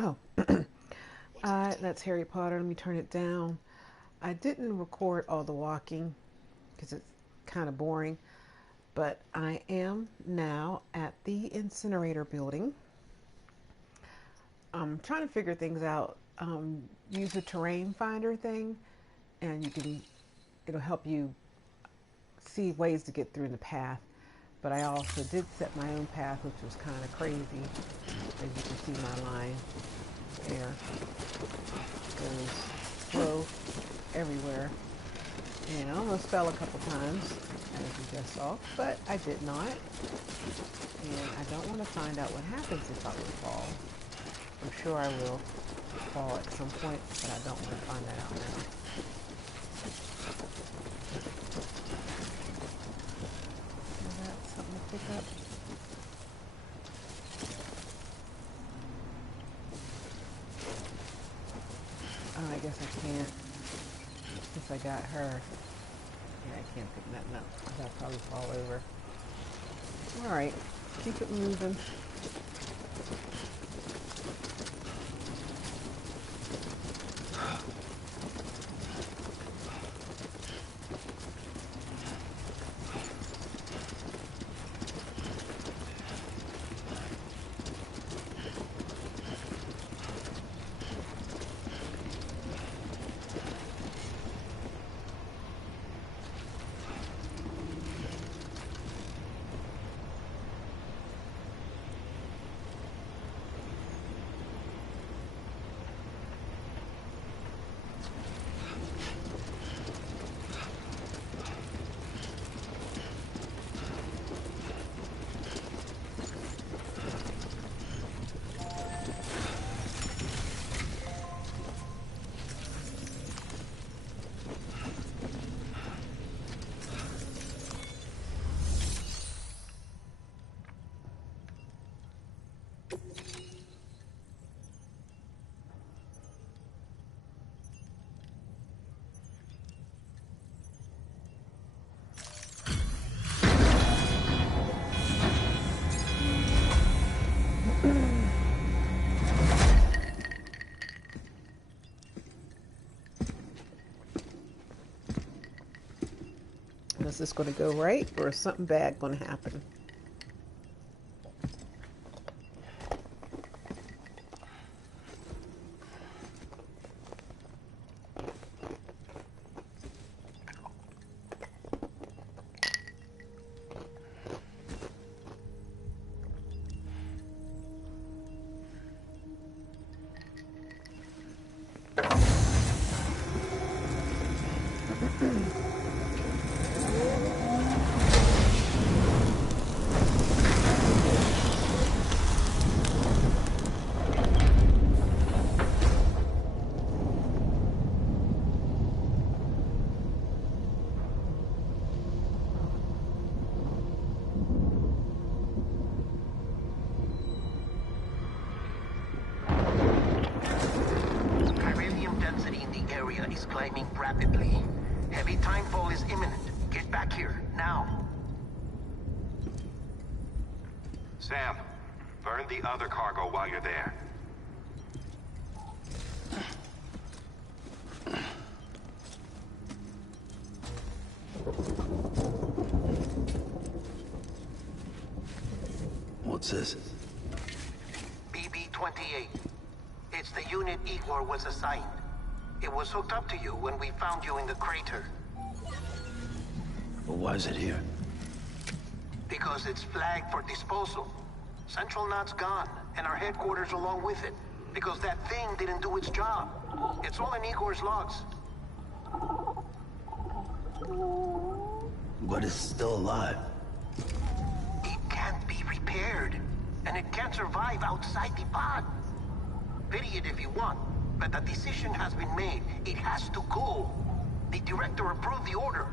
Oh, that's Harry Potter. Let me turn it down. I didn't record all the walking because it's kind of boring, but I am now at the incinerator building. I'm trying to figure things out. Use a terrain finder thing, and it'll help you see ways to get through the path. But I also did set my own path, which was kind of crazy. As you can see, my line there goes slow everywhere. And I almost fell a couple times, as you just saw, but I did not. And I don't want to find out what happens if I would fall. I'm sure I will fall at some point, but I don't want to find that out now. Is that something to pick up? Oh, I guess I can't. Since I got her. Yeah, I can't pick nothing up because I'll probably fall over. Alright, keep it moving. Is this going to go right, or is something bad going to happen? Chiralium density in the area is climbing rapidly. Heavy timefall is imminent. Get back here, now. Sam, burn the other cargo while you're there. What's this? BB-28. It's the unit Igor was assigned. It was hooked up to you when we found you in the crater. But why is it here? Because it's flagged for disposal. Central Knot's gone, and our headquarters along with it. Because that thing didn't do its job. It's all in Igor's logs. But it's still alive. It can't be repaired. And it can't survive outside the pod. Pity it if you want, but the decision has been made. It has to go. The director approved the order.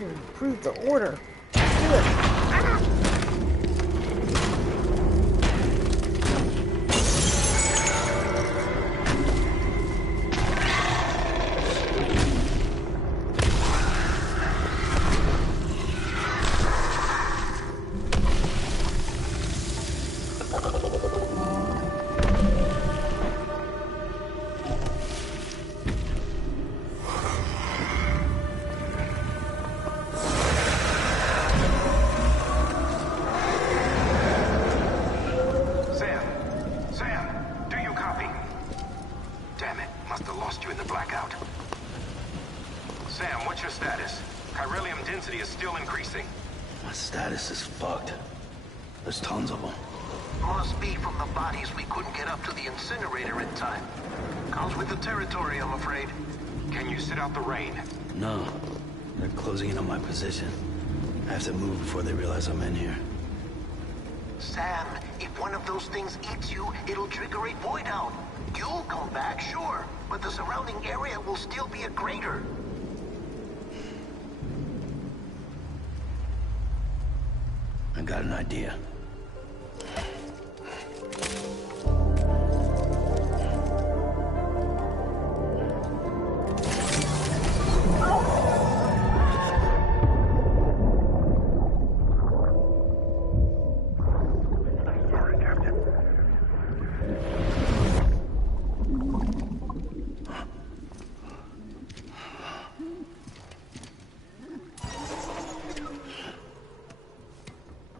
to improve the order. Do it. Ah! My status is fucked. There's tons of them. Must be from the bodies we couldn't get up to the incinerator in time. Comes with the territory, I'm afraid. Can you sit out the rain? No. They're closing in on my position. I have to move before they realize I'm in here. Sam, if one of those things eats you, it'll trigger a void out. You'll come back, sure, but the surrounding area will still be a crater. I got an idea.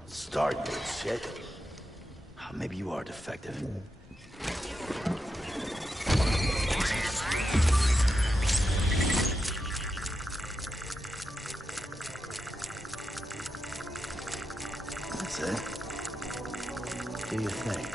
Start, you shit. Maybe you are defective. That's it. Do your thing.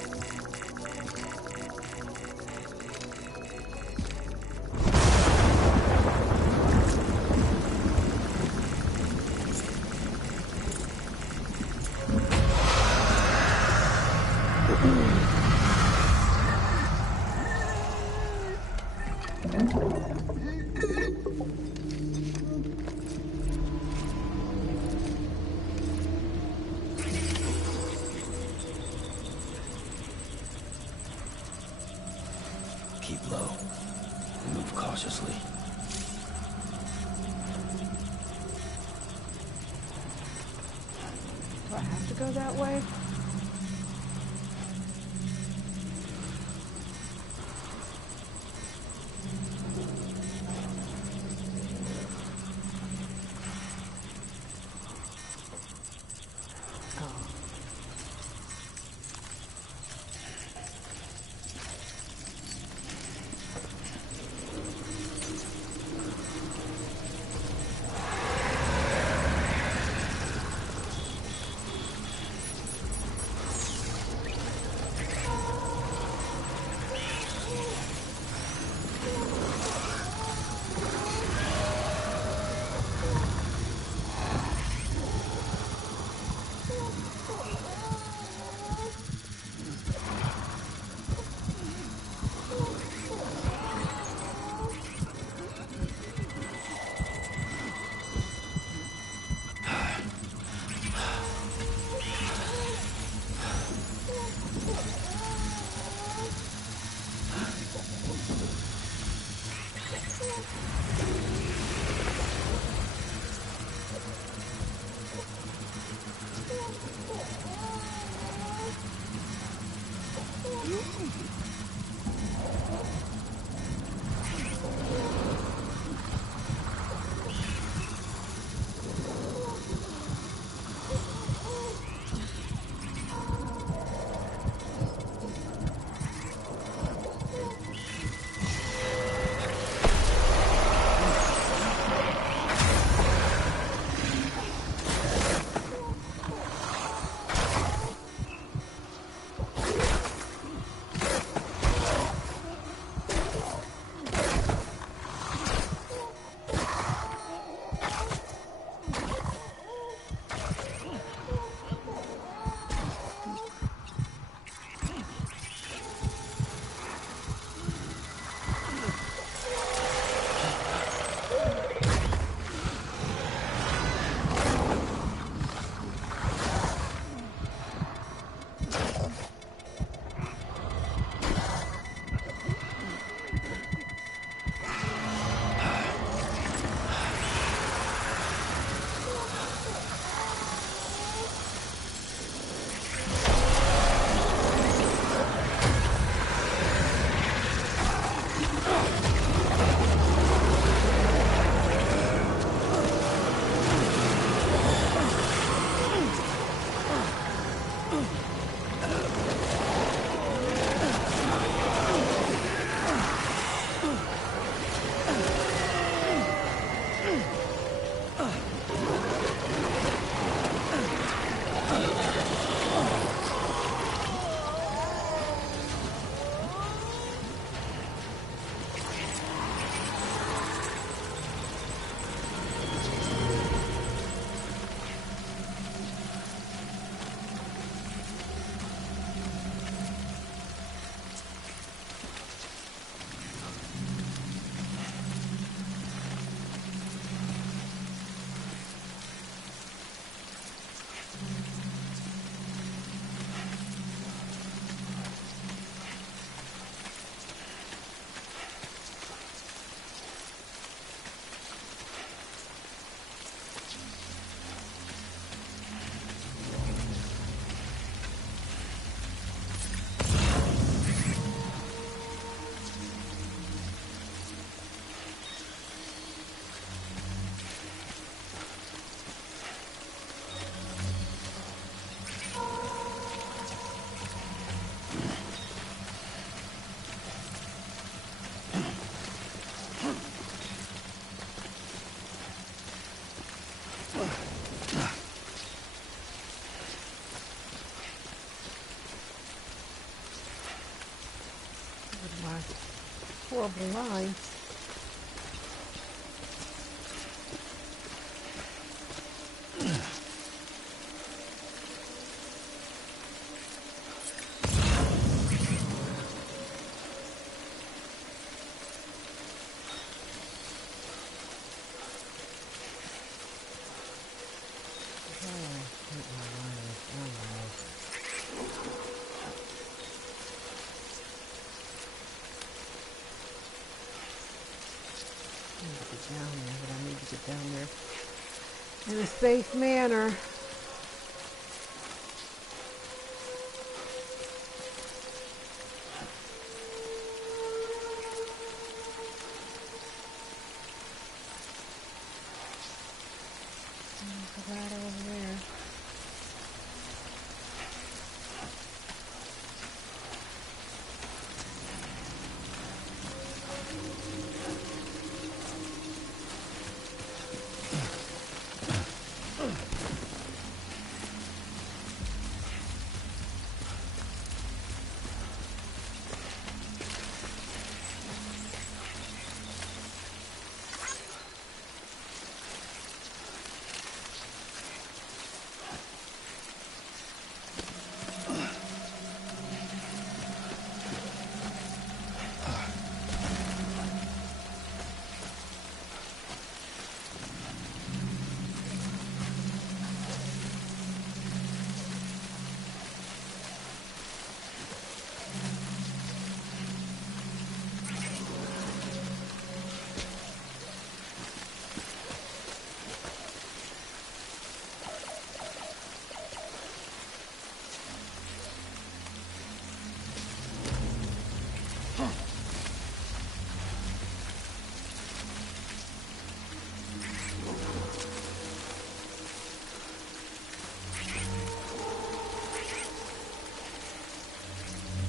Keep low. Move cautiously. Do I have to go that way? my horrible lines. Down there, but I need to get down there in a safe manner. There's a ladder over there.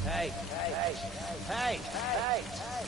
Hey, hey, hey, hey, hey, hey.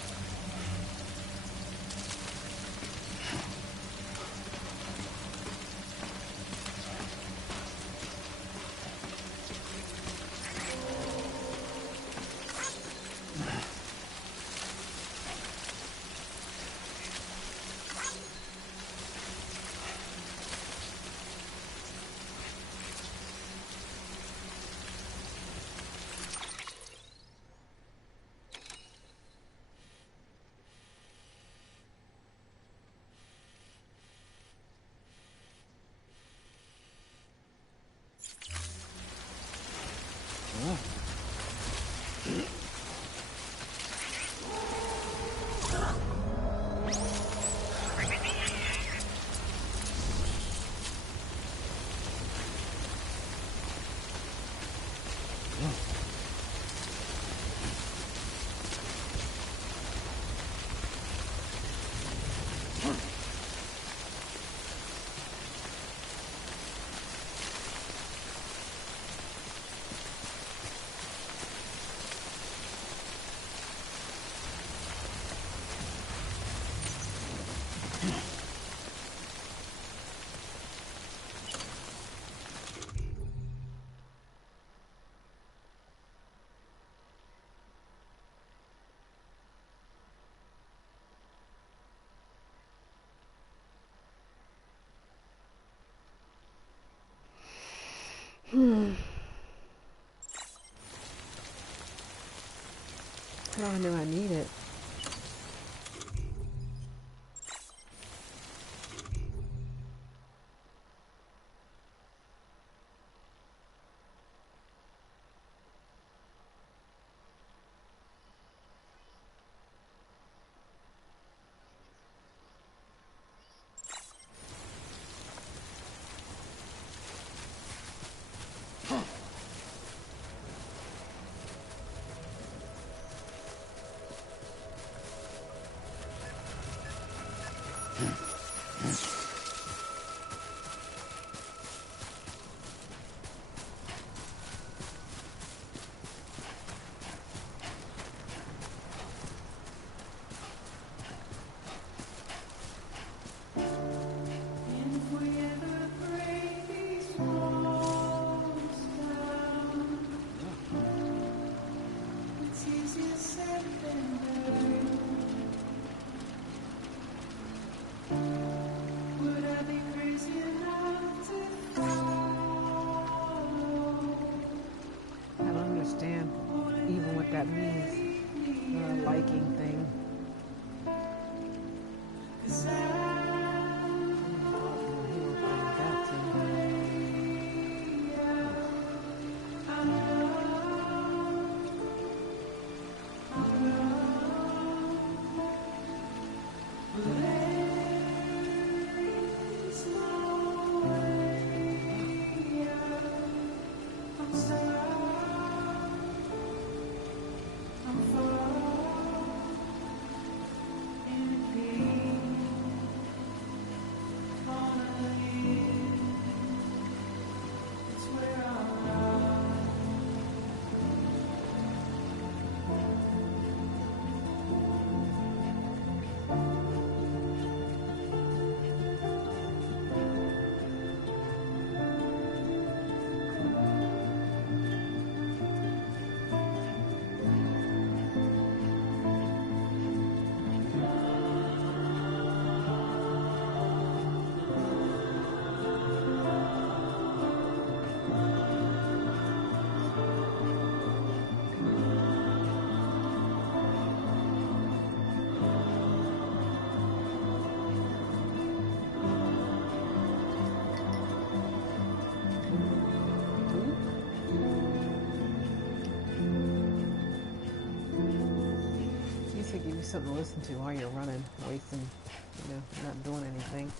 I knew I need it. It's easier said than done. that means liking thing. To give you something to listen to while you're running, wasting, not doing anything.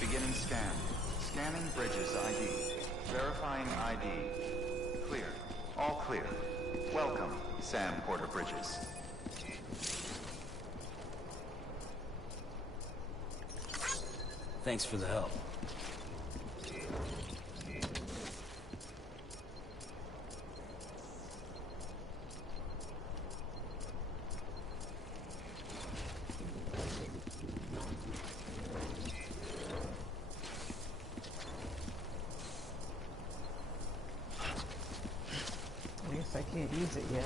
Beginning scan. Scanning Bridges ID. Verifying ID. Clear. All clear. Welcome, Sam Porter Bridges. Thanks for the help. Can't use it yet.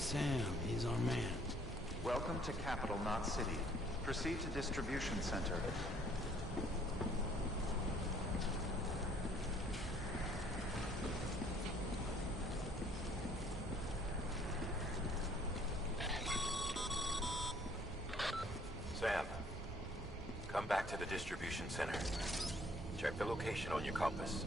Sam, he's our man. Welcome to Capital Knot City. Proceed to distribution center. Sam, come back to the distribution center. Check the location on your compass.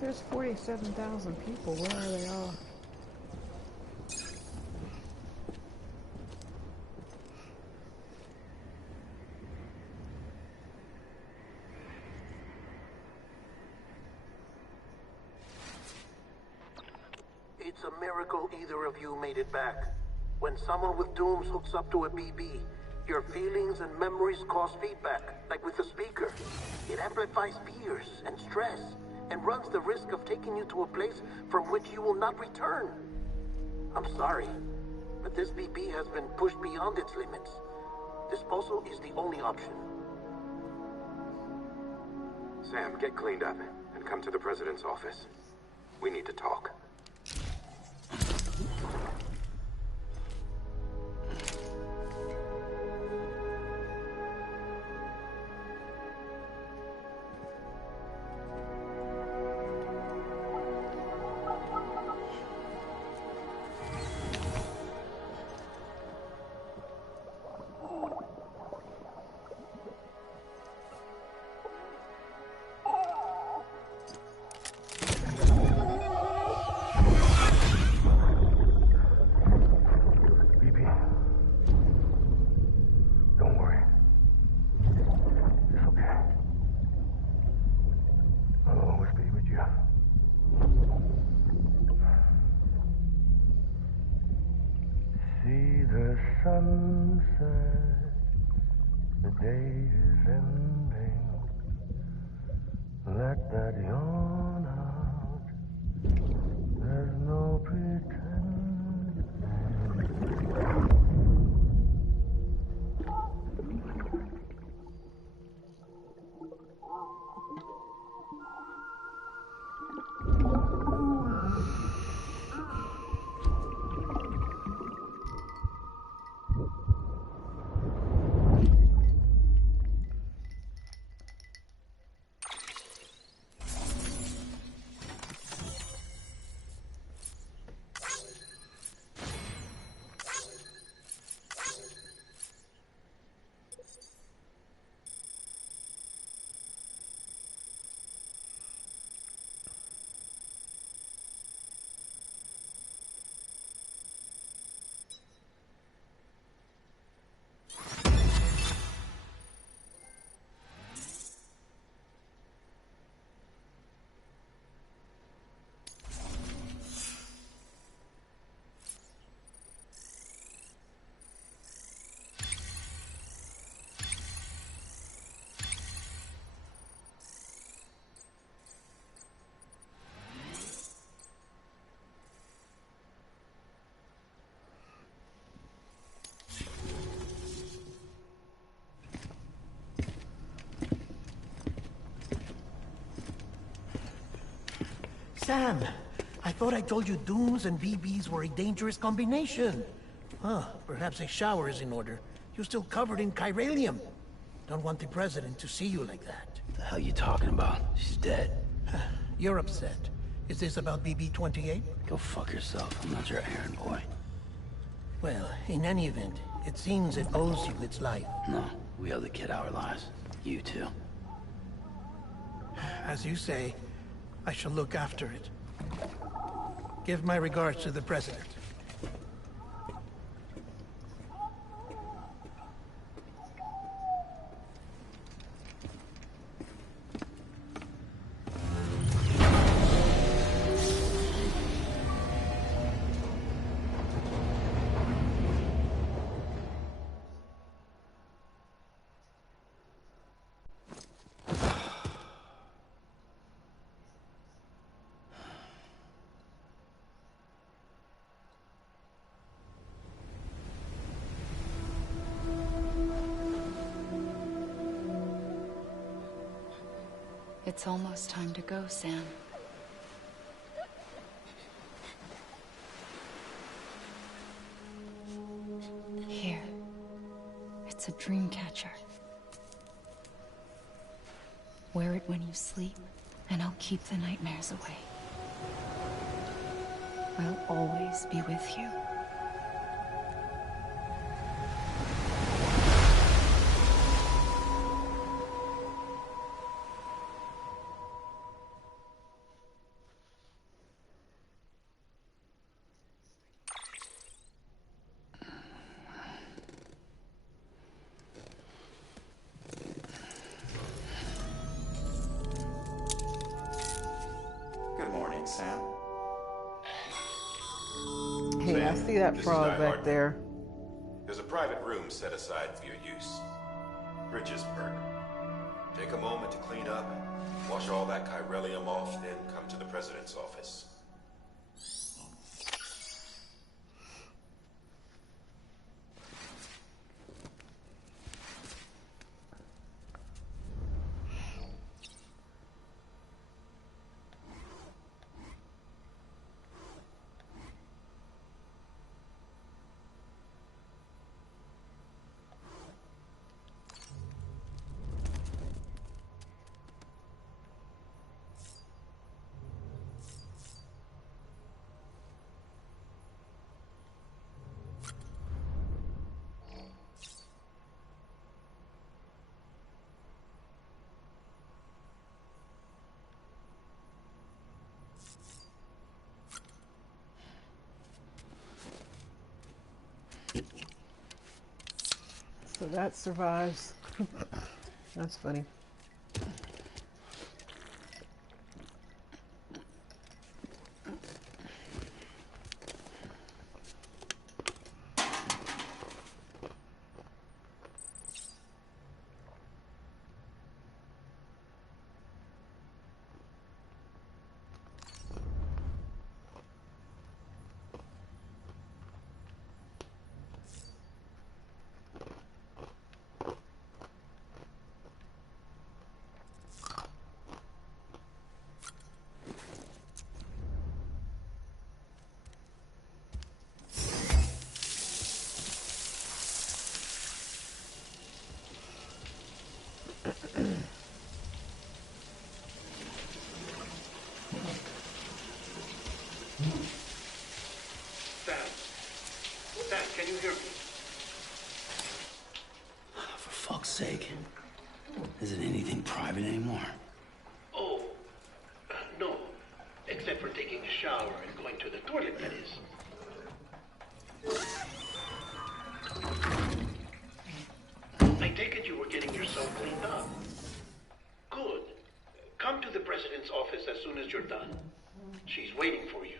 There's 47,000 people. Where are they all? It's a miracle either of you made it back. When someone with dooms hooks up to a BB, your feelings and memories cause feedback, like with the speaker. It amplifies fears and stress, and runs the risk of taking you to a place from which you will not return. I'm sorry, but this BB has been pushed beyond its limits. Disposal is the only option. Sam, get cleaned up and come to the president's office. We need to talk. Sunset, the day is ending. Let that yawn out. There's no pretending. Sam, I thought I told you dooms and BBs were a dangerous combination. Huh, perhaps a shower is in order. You're still covered in chiralium. Don't want the president to see you like that. The hell you talking about? She's dead. You're upset. Is this about BB-28? Go fuck yourself. I'm not your errand boy. Well, in any event, it seems it owes you its life. No, we owe the kid our lives. You too. As you say, I shall look after it. Give my regards to the president. It's almost time to go, Sam. Here. It's a dream catcher. Wear it when you sleep, and I'll keep the nightmares away. I'll always be with you. Good morning, Sam. Hey, I see that This is frog Guy back Hartman. there. There's a private room set aside for your use. Bridgesburg. Take a moment to clean up, wash all that chiralium off, then come to the president's office. So that survives. That's funny. Sam, can you hear me? For fuck's sake. Isn't anything private anymore? Oh, no. Except for taking a shower and going to the toilet, that is. I take it you were getting yourself cleaned up. Good. Come to the president's office as soon as you're done. She's waiting for you.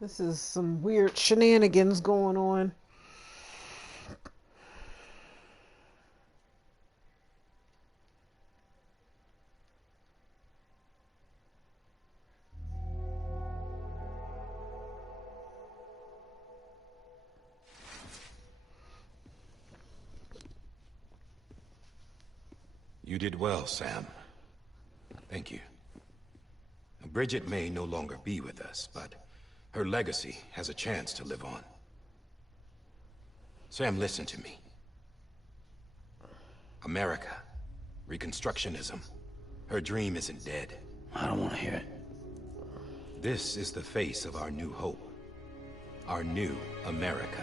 This is some weird shenanigans going on. You did well, Sam. Thank you. Bridget may no longer be with us, but her legacy has a chance to live on. Sam, listen to me. America, Reconstructionism, her dream isn't dead. I don't want to hear it. This is the face of our new hope. Our new America.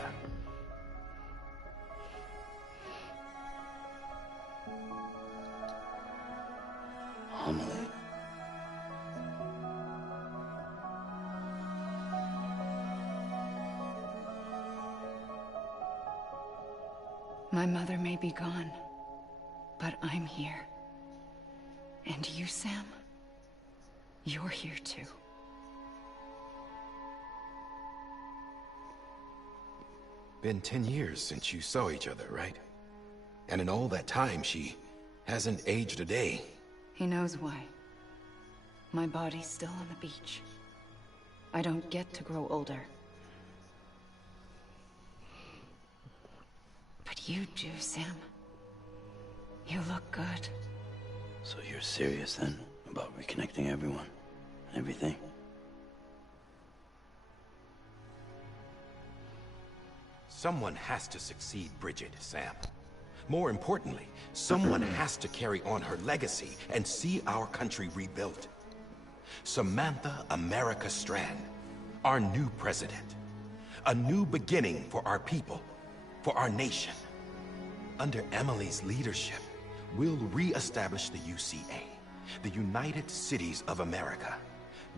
Amelie. My mother may be gone, but I'm here. And you, Sam? You're here too. Been 10 years since you saw each other, right? And in all that time, she hasn't aged a day. He knows why. My body's still on the beach. I don't get to grow older. But you do, Sam. You look good. So you're serious then, about reconnecting everyone and everything? Someone has to succeed Bridget, Sam. More importantly, someone has to carry on her legacy and see our country rebuilt. Samantha America Strand, our new president. A new beginning for our people, for our nation. Under Emily's leadership, we'll re-establish the UCA, the United Cities of America.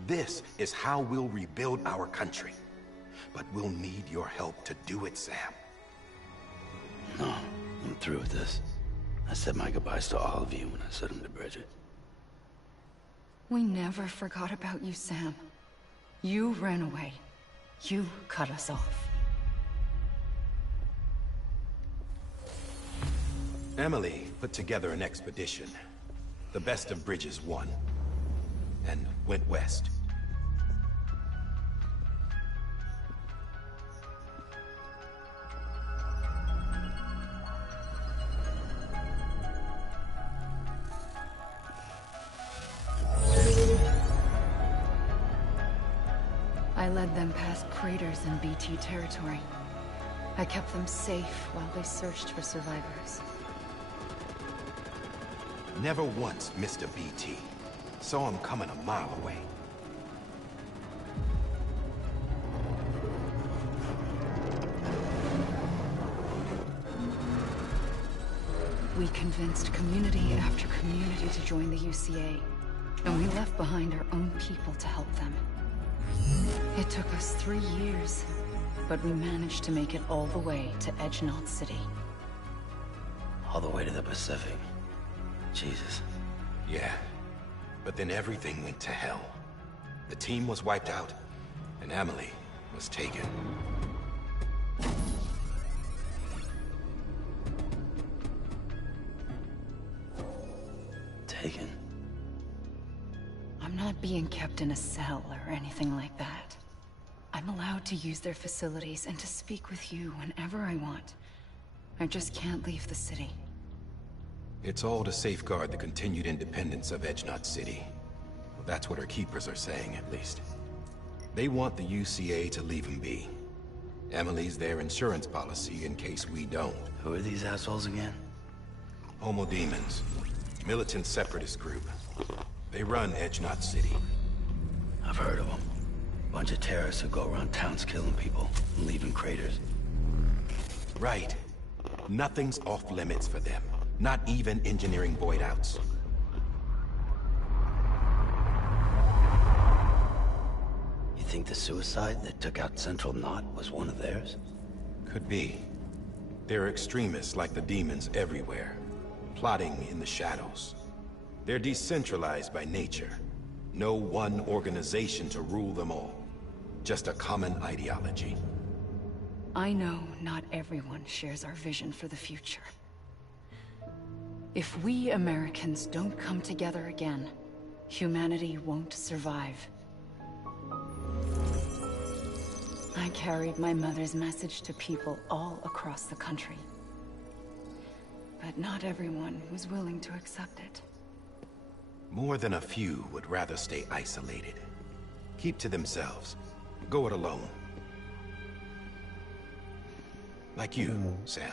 This is how we'll rebuild our country. But we'll need your help to do it, Sam. No, I'm through with this. I said my goodbyes to all of you when I said them to Bridget. We never forgot about you, Sam. You ran away. You cut us off. Emily put together an expedition. The best of Bridges won. And went west. I led them past craters in BT territory. I kept them safe while they searched for survivors. Never once missed a BT. Saw him coming a mile away. We convinced community after community to join the UCA, and we left behind our own people to help them. It took us 3 years, but we managed to make it all the way to Edge Knot City. All the way to the Pacific. Jesus. Yeah, but then everything went to hell. The team was wiped out, and Emily was taken. Taken? I'm not being kept in a cell or anything like that. I'm allowed to use their facilities and to speak with you whenever I want. I just can't leave the city. It's all to safeguard the continued independence of Edge Knot City. That's what our keepers are saying, at least. They want the UCA to leave them be. Emily's their insurance policy in case we don't. Who are these assholes again? Homo Demons. Militant separatist group. They run Edge Knot City. I've heard of them. Bunch of terrorists who go around towns killing people and leaving craters. Right. Nothing's off limits for them. Not even engineering void outs. You think the suicide that took out Central Knot was one of theirs? Could be. There are extremists like the demons everywhere, plotting in the shadows. They're decentralized by nature. No one organization to rule them all. Just a common ideology. I know not everyone shares our vision for the future. If we Americans don't come together again, humanity won't survive. I carried my mother's message to people all across the country. But not everyone was willing to accept it. More than a few would rather stay isolated. Keep to themselves. Go it alone. Like you, Sam.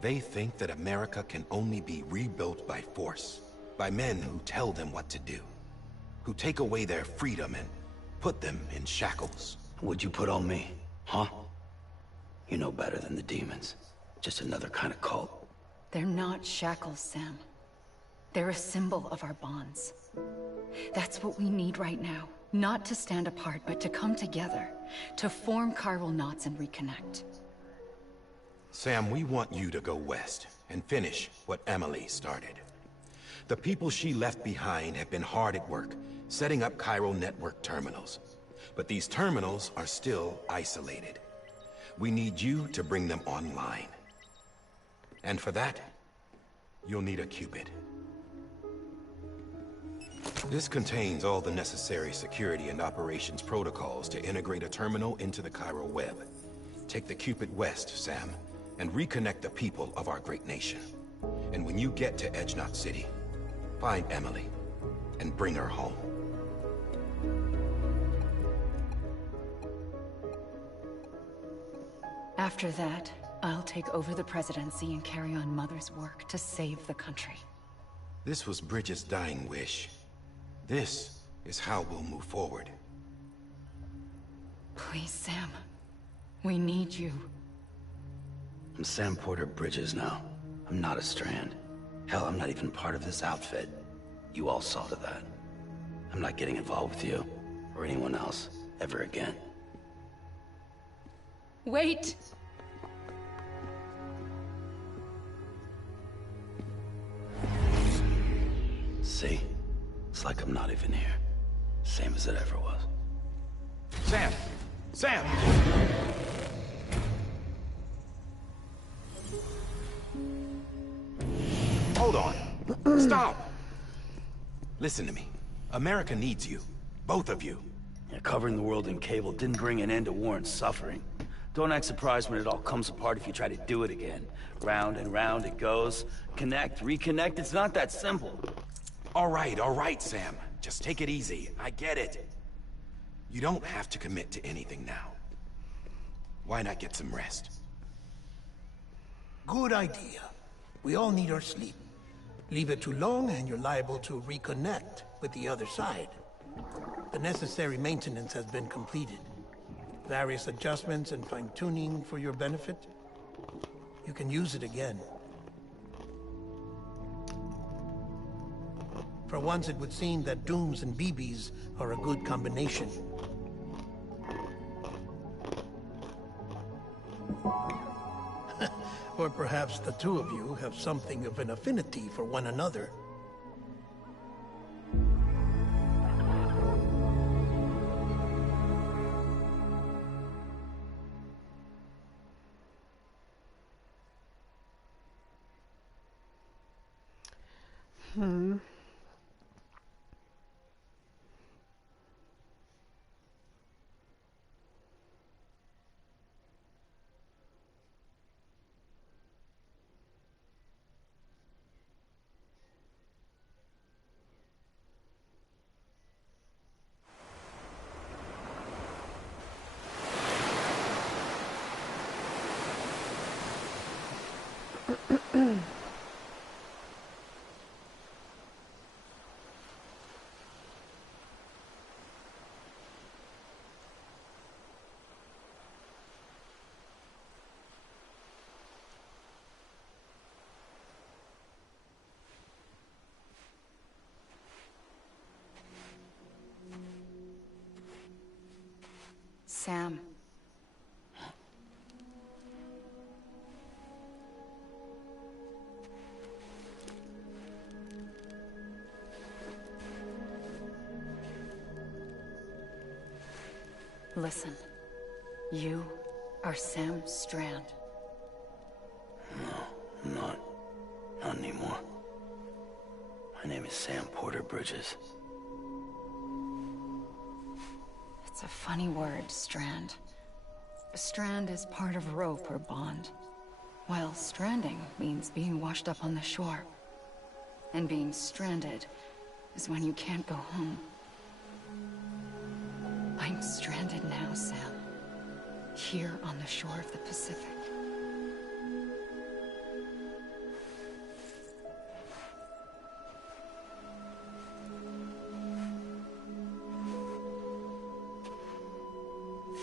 They think that America can only be rebuilt by force, by men who tell them what to do, who take away their freedom and put them in shackles. What'd you put on me, huh? You know better than the demons. Just another kind of cult. They're not shackles, Sam. They're a symbol of our bonds. That's what we need right now. Not to stand apart, but to come together. To form chiral knots and reconnect. Sam, we want you to go west and finish what Emily started. The people she left behind have been hard at work, setting up chiral network terminals. But these terminals are still isolated. We need you to bring them online. And for that, you'll need a Cupid. This contains all the necessary security and operations protocols to integrate a terminal into the chiral web. Take the Cupid west, Sam, and reconnect the people of our great nation. And when you get to Edge Knot City, find Emily and bring her home. After that, I'll take over the presidency and carry on Mother's work to save the country. This was Bridget's dying wish. This is how we'll move forward. Please, Sam. We need you. I'm Sam Porter Bridges now. I'm not a Strand. Hell, I'm not even part of this outfit. You all saw to that. I'm not getting involved with you, or anyone else, ever again. Wait! See? It's like I'm not even here. Same as it ever was. Sam! Sam! Hold on. Stop! Listen to me. America needs you. Both of you. Yeah, covering the world in cable didn't bring an end to war and suffering. Don't act surprised when it all comes apart if you try to do it again. Round and round it goes. Connect, reconnect, it's not that simple. All right, Sam. Just take it easy. I get it. You don't have to commit to anything now. Why not get some rest? Good idea. We all need our sleep. Leave it too long and you're liable to reconnect with the other side. The necessary maintenance has been completed. Various adjustments and fine-tuning for your benefit. You can use it again. For once, it would seem that Dooms and BBs are a good combination. Or perhaps the two of you have something of an affinity for one another. Sam. Listen. You are Sam Strand. No, I'm not. Not anymore. My name is Sam Porter Bridges. It's a funny word, Strand. A strand is part of rope or bond. While stranding means being washed up on the shore. And being stranded is when you can't go home. I'm stranded now, Sam. Here on the shore of the Pacific.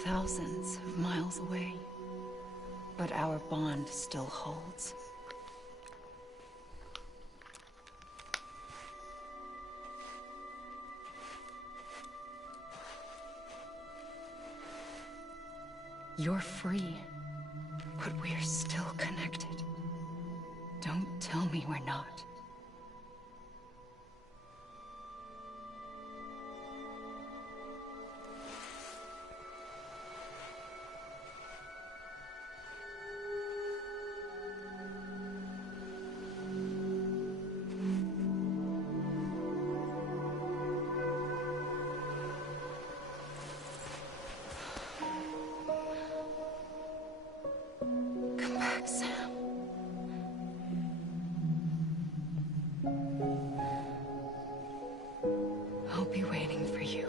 Thousands of miles away. But our bond still holds. You're free, but we're still connected. Don't tell me we're not. Come back, Sam. I'll be waiting for you.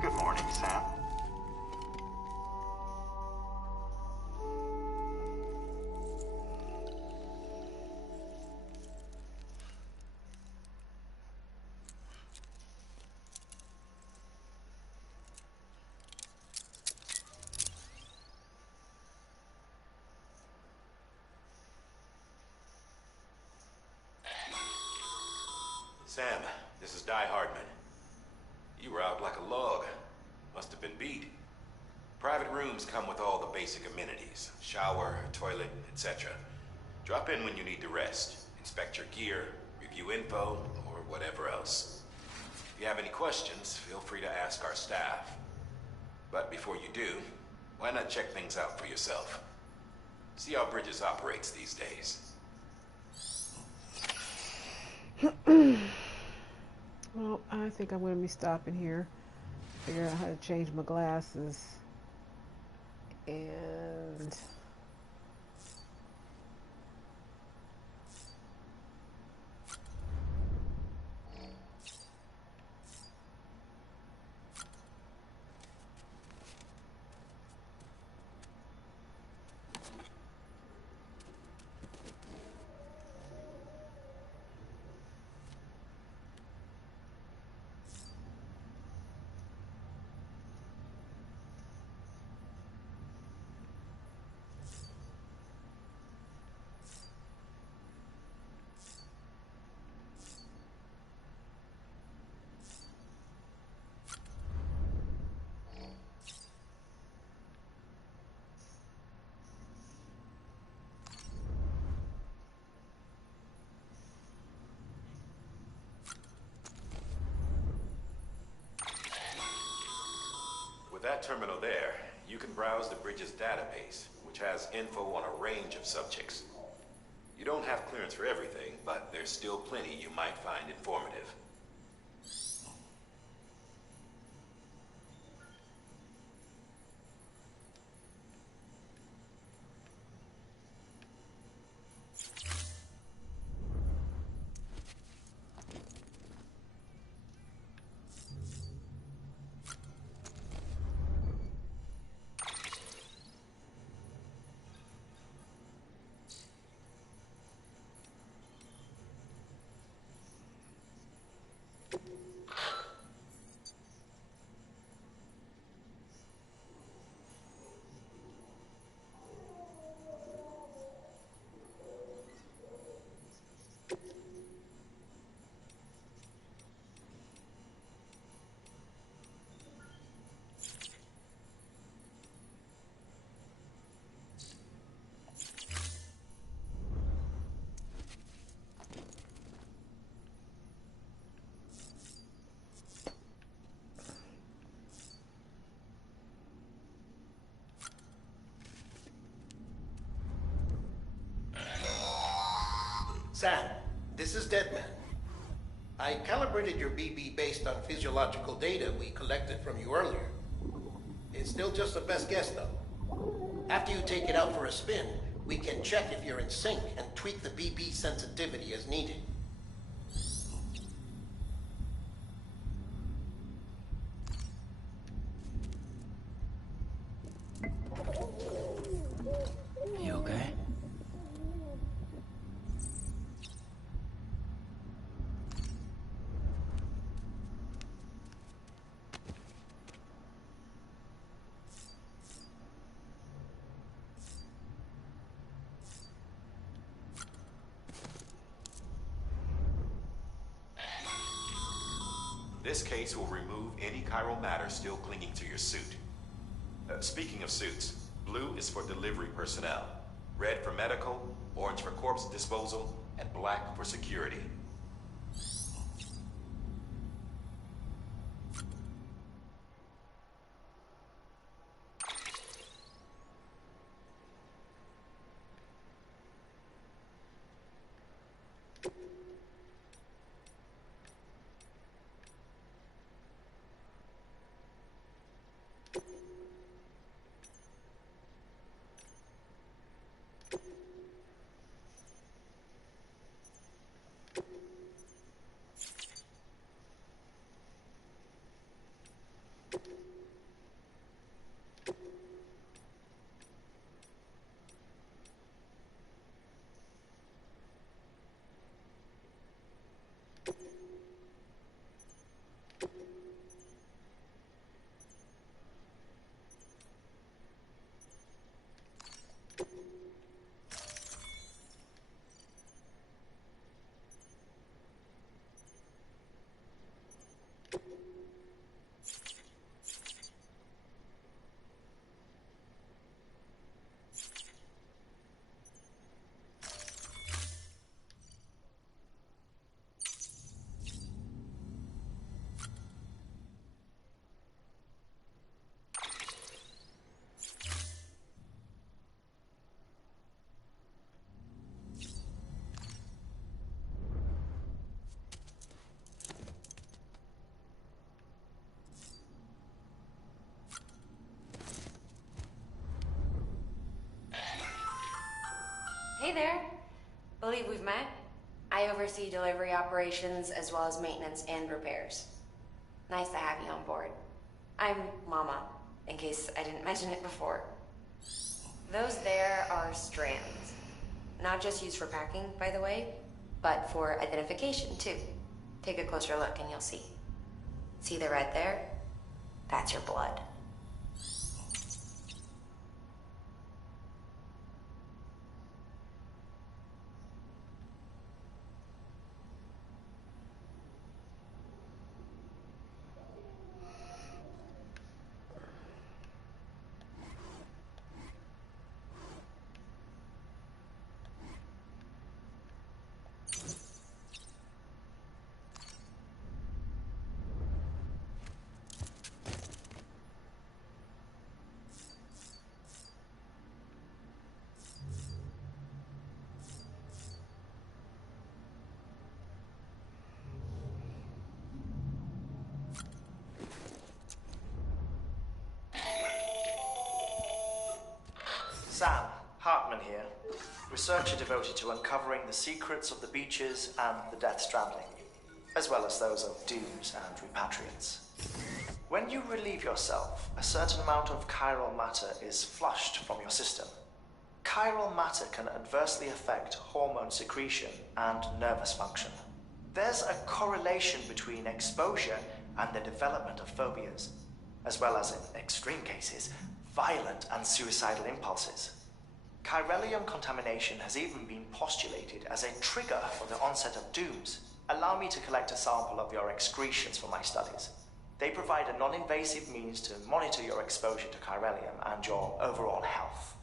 Good morning, Sam. Sam, this is Di Hardman. You were out like a log. Must have been beat. Private rooms come with all the basic amenities. Shower, toilet, etc. Drop in when you need to rest. Inspect your gear, review info, or whatever else. If you have any questions, feel free to ask our staff. But before you do, why not check things out for yourself? See how Bridges operates these days. Well, I think I'm going to be stopping here. Figure out how to change my glasses. And With that terminal there, you can browse the Bridges database, which has info on a range of subjects. You don't have clearance for everything, but there's still plenty you might find informative. Sam, this is Deadman. I calibrated your BB based on physiological data we collected from you earlier. It's still just a best guess, though. After you take it out for a spin, we can check if you're in sync and tweak the BB sensitivity as needed. You okay? This case will remove any chiral matter still clinging to your suit. Speaking of suits, blue is for delivery personnel, red for medical, orange for corpse disposal, and black for security. Hey there. Believe we've met. I oversee delivery operations as well as maintenance and repairs. Nice to have you on board. I'm Mama, in case I didn't mention it before. Those there are strands. Not just used for packing, by the way, but for identification too. Take a closer look and you'll see. See the red there? That's your blood. Sam, Hartman here, researcher devoted to uncovering the secrets of the beaches and the Death Stranding, as well as those of dooms and repatriates. When you relieve yourself, a certain amount of chiral matter is flushed from your system. Chiral matter can adversely affect hormone secretion and nervous function. There's a correlation between exposure and the development of phobias, as well as, in extreme cases, violent and suicidal impulses. Chiralium contamination has even been postulated as a trigger for the onset of dooms. Allow me to collect a sample of your excretions for my studies. They provide a non-invasive means to monitor your exposure to chiralium and your overall health.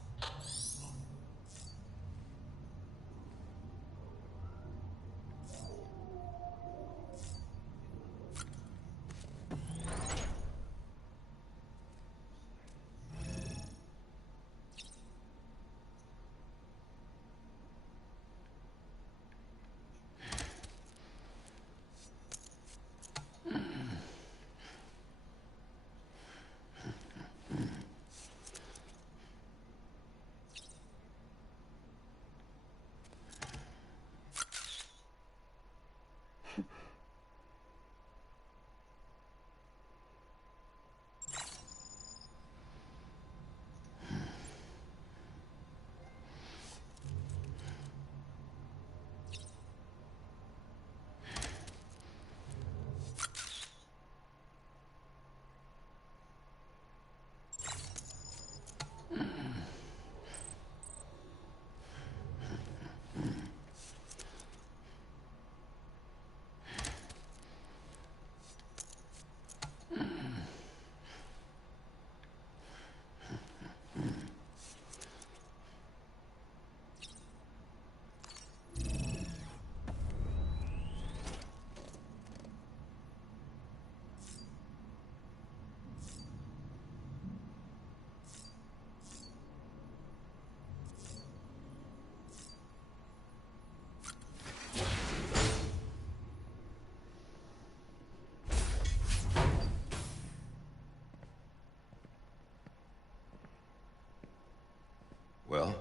Well,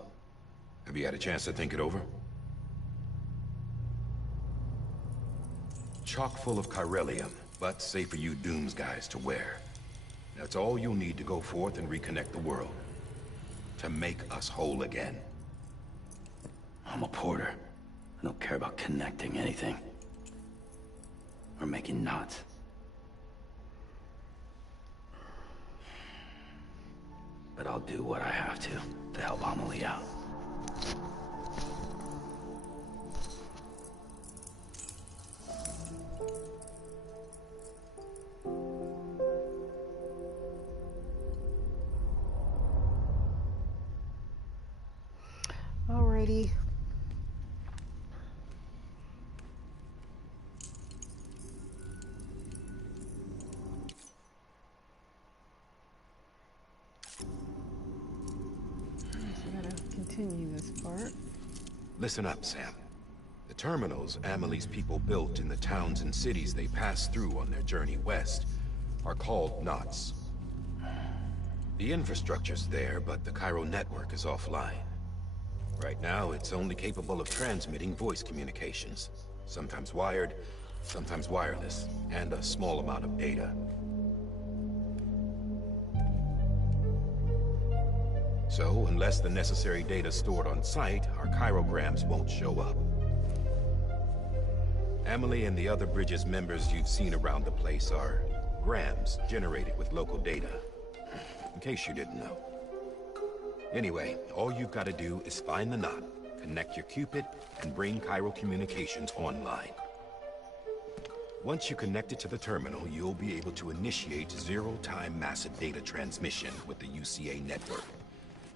have you had a chance to think it over? Chock full of chiralium, but safe for you Dooms guys to wear. That's all you'll need to go forth and reconnect the world. To make us whole again. I'm a porter. I don't care about connecting anything. Or making knots. But I'll do what I have to help Amelie out. Alrighty. Continue this part. Listen up, Sam. The terminals Amelie's people built in the towns and cities they passed through on their journey west are called knots. The infrastructure's there, but the Cairo network is offline. Right now, it's only capable of transmitting voice communications. Sometimes wired, sometimes wireless, and a small amount of data. So, unless the necessary data stored on site, our chirograms won't show up. Amelie and the other Bridges members you've seen around the place are grams generated with local data. In case you didn't know. Anyway, all you've got to do is find the knot, connect your Cupid, and bring Cairo communications online. Once you connect it to the terminal, you'll be able to initiate zero-time massive data transmission with the UCA network.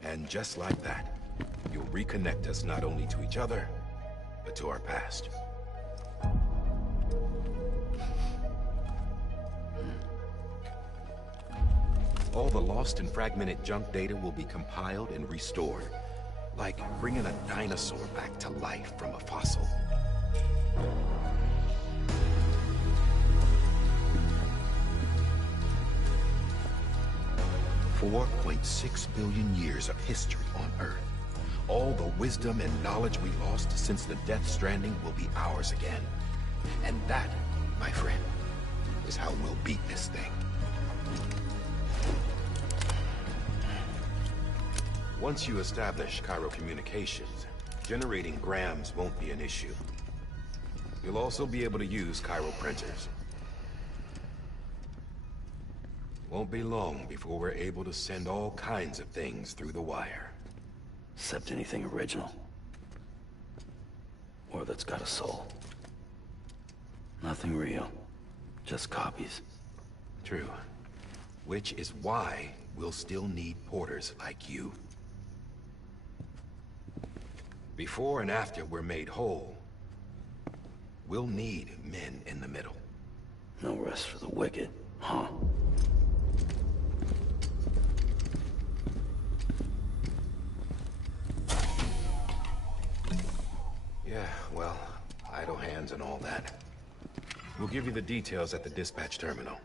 And just like that, you'll reconnect us not only to each other, but to our past. All the lost and fragmented junk data will be compiled and restored, like bringing a dinosaur back to life from a fossil. $4.6 billion years of history on Earth. All the wisdom and knowledge we lost since the Death Stranding will be ours again. And that, my friend, is how we'll beat this thing. Once you establish Cairo communications, generating grams won't be an issue. You'll also be able to use Cairo printers. Won't be long before we're able to send all kinds of things through the wire. Except anything original. Or that's got a soul. Nothing real. Just copies. True. Which is why we'll still need porters like you. Before and after we're made whole, we'll need men in the middle. No rest for the wicked, huh? Yeah, well, idle hands and all that. We'll give you the details at the dispatch terminal.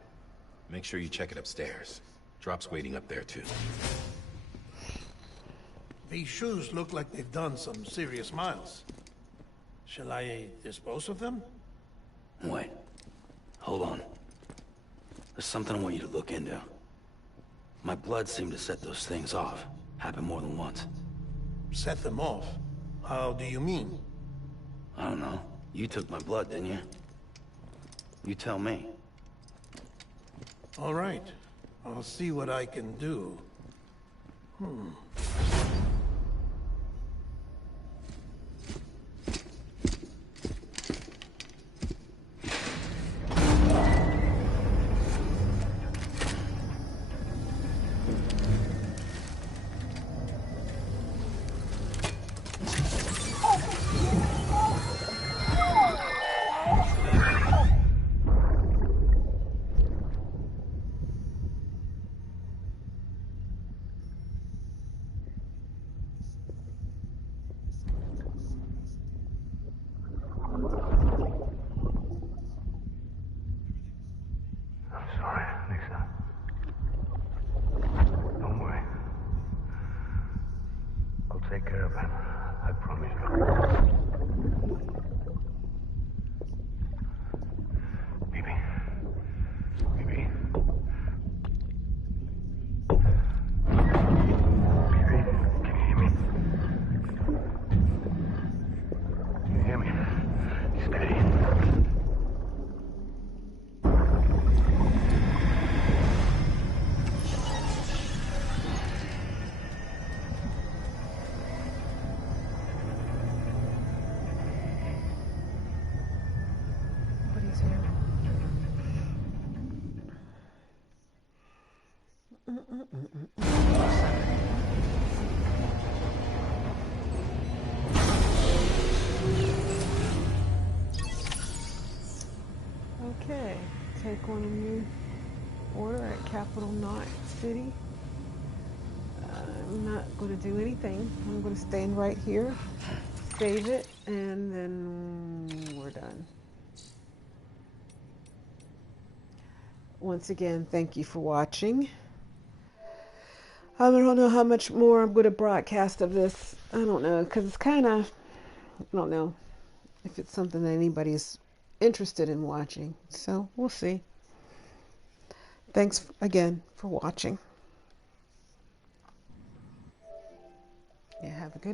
Make sure you check it upstairs. Drop's waiting up there too. These shoes look like they've done some serious miles. Shall I dispose of them? Wait. Hold on. There's something I want you to look into. My blood seemed to set those things off. Happened more than once. Set them off? How do you mean? I don't know. You took my blood, didn't you? You tell me. All right. I'll see what I can do. caravan. I promise you. Baby. Baby. Baby, can you hear me? Can you hear me? Steady. Nobody's here. Okay, take on a new order at Capital Knot City. I'm not going to do anything. I'm going to stand right here, save it, and then we're done. Once again, thank you for watching. I don't know how much more I'm going to broadcast of this. I don't know, because it's kind of, I don't know if it's something that anybody's interested in watching. So we'll see. Thanks again for watching. Yeah, have a good evening.